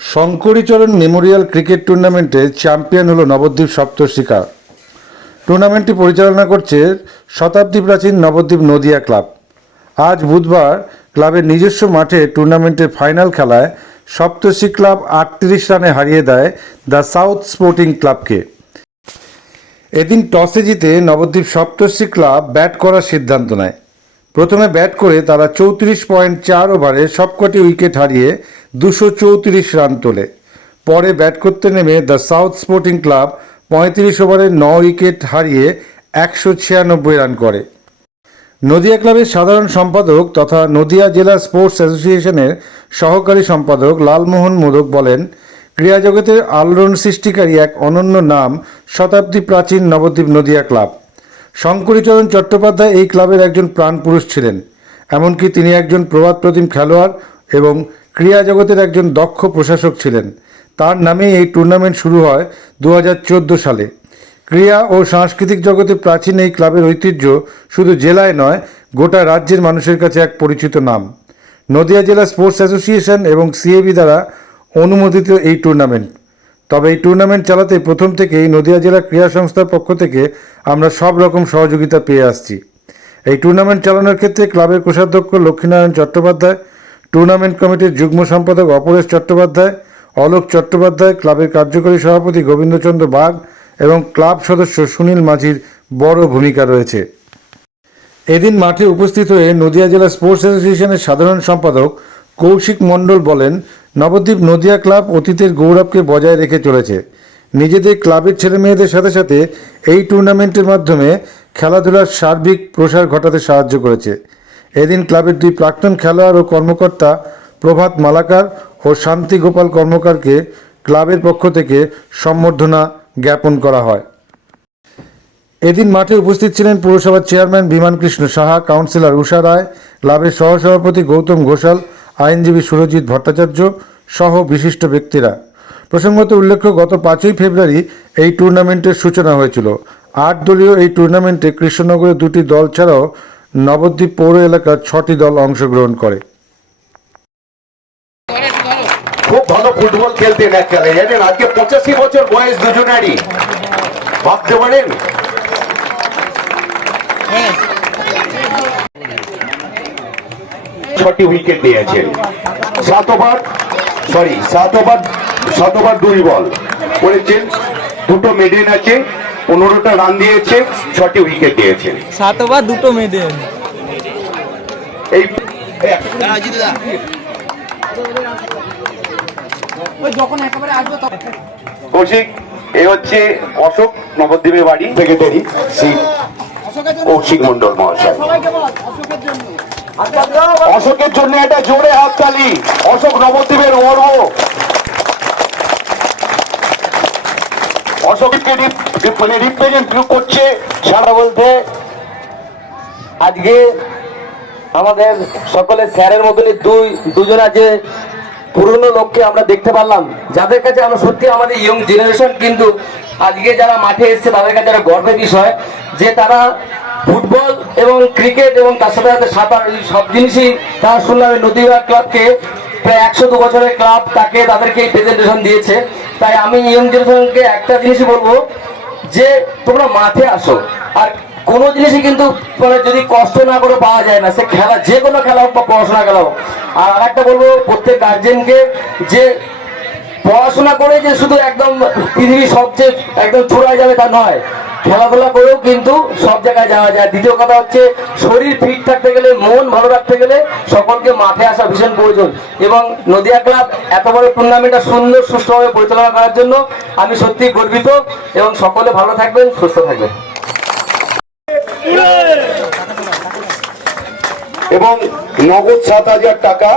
শঙ্করীচরণ memorial cricket টুর্নামেন্টে champion হলো নবদ্বীপ সপ্তর্ষিকা। টুর্নামেন্টটি পরিচালনা করছে শতাব্দী প্রাচীন নবদ্বীপ নদিয়া ক্লাব। আজ বুধবার ক্লাবের নিজস্ব মাঠে টুর্নামেন্টের ফাইনাল খেলায় সপ্তর্ষি ক্লাব আটত্রিশ রানে হারিয়ে দেয় দ্য সাউথ স্পোর্টিং ক্লাবকে। এদিন টসে জিতে নবদ্বীপ সপ্তর্ষি ক্লাব ব্যাট করার সিদ্ধান্ত নেয়। প্রথমে ব্যাট করে তারা চৌত্রিশ পয়েন্ট চার ওভারে সবকটি উইকেট হারিয়ে দুশো চৌত্রিশ রান তোলে। পরে ব্যাট করতে নেমে দ্য সাউথ স্পোর্টিং ক্লাব পঁয়ত্রিশ ওভারে ন উইকেট হারিয়ে একশো ছিয়ানব্বই রান করে। নদিয়া ক্লাবের সাধারণ সম্পাদক তথা নদিয়া জেলা স্পোর্টস অ্যাসোসিয়েশনের সহকারী সম্পাদক লালমোহন মোদক বলেন ক্রীড়া জগতের আলোড়ন সৃষ্টিকারী এক অনন্য নাম শতাব্দী প্রাচীন নবদ্বীপ নদিয়া ক্লাব। শঙ্করীচরণ চট্টোপাধ্যায় এই ক্লাবের একজন প্রাণপুরুষ ছিলেন। এমনকি তিনি একজন প্রবাদ প্রতিম খেলোয়াড় এবং ক্রীড়া জগতের একজন দক্ষ প্রশাসক ছিলেন। তার নামেই এই টুর্নামেন্ট শুরু হয় দু হাজার চোদ্দ সালে। ক্রীড়া ও সাংস্কৃতিক জগতে প্রাচীন এই ক্লাবের ঐতিহ্য শুধু জেলায় নয়, গোটা রাজ্যের মানুষের কাছে এক পরিচিত নাম। নদিয়া জেলা স্পোর্টস অ্যাসোসিয়েশন এবং সিএবি দ্বারা অনুমোদিত এই টুর্নামেন্ট তবে এই টুর্নামেন্ট চালাতে প্রথম থেকেই নদিয়া জেলা ক্রীড়া সংস্থার পক্ষ থেকে আমরা সব রকম সহযোগিতা পেয়ে আসছি। এই টুর্নামেন্ট চালানোর ক্ষেত্রে ক্লাবের কোষাধ্যক্ষ লক্ষ্মীনারায়ণ চট্টোপাধ্যায় টুর্নামেন্ট কমিটির যুগ্ম সম্পাদক অপরেশ চট্টোপাধ্যায়, অলোক চট্টোপাধ্যায়, ক্লাবের কার্যকরী সভাপতি গোবিন্দচন্দ্র বাগ এবং ক্লাব সদস্য সুনীল মাঝির বড় ভূমিকা রয়েছে। এদিন মাঠে উপস্থিত হয়ে নদিয়া জেলা স্পোর্টস অ্যাসোসিয়েশনের সাধারণ সম্পাদক কৌশিক মণ্ডল বলেন, নবদ্বীপ নদিয়া ক্লাব অতীতের গৌরবকে বজায় রেখে চলেছে। নিজেদের ক্লাবের ছেলে মেয়েদের সাথে সাথে এই টুর্নামেন্টের মাধ্যমে খেলাধুলার সার্বিক প্রসার ঘটাতে সাহায্য করেছে। এদিন ক্লাবের দুই প্রাক্তন খেলোয়াড় ও কর্মকর্তা প্রভাত মালাকার ও শান্তি গোপাল কর্মকারকে ক্লাবের পক্ষ থেকে সম্বর্ধনা জ্ঞাপন করা হয়। এদিন মাঠে উপস্থিত ছিলেন পুরসভার চেয়ারম্যান বিমান কৃষ্ণ সাহা, কাউন্সিলর উষা রায়, ক্লাবের সহসভাপতি গৌতম ঘোষাল, আইনজীবী সুরজিৎ ভট্টাচার্য সহ বিশিষ্ট ব্যক্তিরা। প্রসঙ্গত উল্লেখ্য, গত পাঁচই ফেব্রুয়ারি এই টুর্নামেন্টের সূচনা হয়েছিল। আট দলীয় এই টুর্নামেন্টে কৃষ্ণনগরের দুটি দল ছাড়াও নবদ্বীপ পৌর এলাকার ছটি দল অংশগ্রহণ করে। খুব ভালো ফুটবল খেলতেন এককালে জানেন, আজকে পঁচাশি বছর বয়স দুজনারই ভাবতে পারেন? ছটি উইকেট নিয়েছেন। সাত ওভার সরি সাত ওভার সাত ওভার দুই বল করেছেন। দুটো মেডেন আছে। পনেরোটা রান দিয়েছে ছটি উইকেট দিয়েছেন সাত ওভার দুটো মেডেল এই কৌশিক এ হচ্ছে অশোক নবদ্বীপের বাড়ি সেক্রেটারি শ্রী কৌশিক মন্ডল মহাশয়। অশোকের জন্য একটা জোরে হাততালি। অশোক নবদ্বীপের গর্ব অশোককে মানে রিপ্রেজেন্ট করছে। সারা বলতে আজকে আমাদের সকলের স্যারের মতনই দুই, দুজন আছে পুরনো লোককে আমরা দেখতে পারলাম, যাদের কাছে আমরা সত্যি আমাদের ইয়ং জেনারেশন কিন্তু আজকে যারা মাঠে এসছে, তাদের কাছে একটা গর্বের বিষয় যে তারা ফুটবল এবং ক্রিকেট এবং তার সাথে সাথে সাঁতার সব জিনিসই তারা শুনলাম নদীয়া ক্লাবকে প্রায় একশো দু বছরের ক্লাব তাকে তাদেরকে এই প্রেজেন্টেশন দিয়েছে। তাই আমি ইয়ং জেনারেশনকে একটা জিনিসই বলব, যে তোমরা মাঠে আসো, আর কোনো জিনিসই কিন্তু মানে যদি কষ্ট না করে পাওয়া যায় না, সে খেলা যে কোনো খেলা হোক বা পড়াশোনা খেলা হোক। আর একটা বলব, প্রত্যেক গার্জেনকে যে পড়াশোনা করে যে শুধু একদম পৃথিবীর সবচেয়ে একদম চোরায় যাবে তা নয় খেলাধুলা করেও কিন্তু সব জায়গায় যাওয়া যায়। দ্বিতীয় কথা হচ্ছে, শরীর ফিট থাকতে গেলে, মন ভালো রাখতে গেলে সকলকে মাঠে আসা ভীষণ প্রয়োজন। এবং নদিয়া ক্লাব এত বড় টুর্নামেন্টটা সুন্দর, সুষ্ঠুভাবে পরিচালনা করার জন্য আমি সত্যি গর্বিত এবং সকলে ভালো থাকবেন, সুস্থ থাকবেন। এবং নগদ সাত হাজার টাকা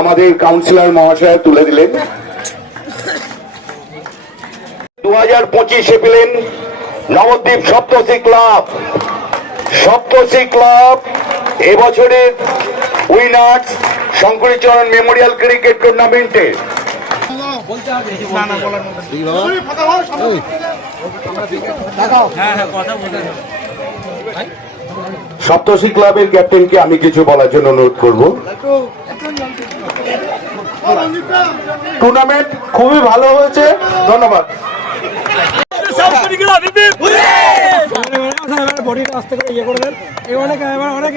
আমাদের কাউন্সিলর মহাশয় তুলে দিলেন। দু হাজার পঁচিশে পেলেন নবদ্বীপ সপ্তশী ক্লাব। সপ্তশী ক্লাব এবছরের উইনার্স শঙ্করীচরণ মেমোরিয়াল ক্রিকেট টুর্নামেন্টে। সপ্তশী ক্লাবের ক্যাপ্টেনকে আমি কিছু বলার জন্য অনুরোধ করব। টুর্নামেন্ট খুবই ভালো হয়েছে। ধন্যবাদ। বডিটা আস্তে করে ইয়ে করে এই অনেক এবার অনেক